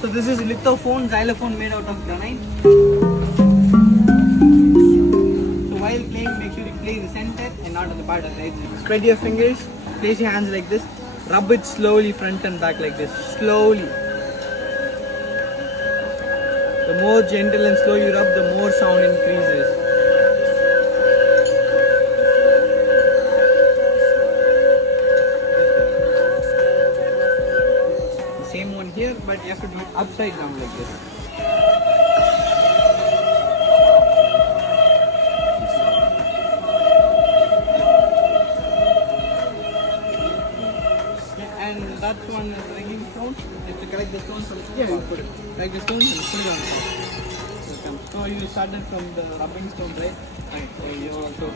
So this is lithophone, xylophone made out of granite. So while playing, make sure you play the center and not on the part of the right. Spread your fingers, place your hands like this, rub it slowly front and back like this, slowly. The more gentle and slow you rub, the more sound increases. The same one here, but you have to do it upside down like this. And that one is ringing stone. If you collect the stones from here, you put it. Like the stones and put it on top. So you started from the rubbing stone, right? Right. So you also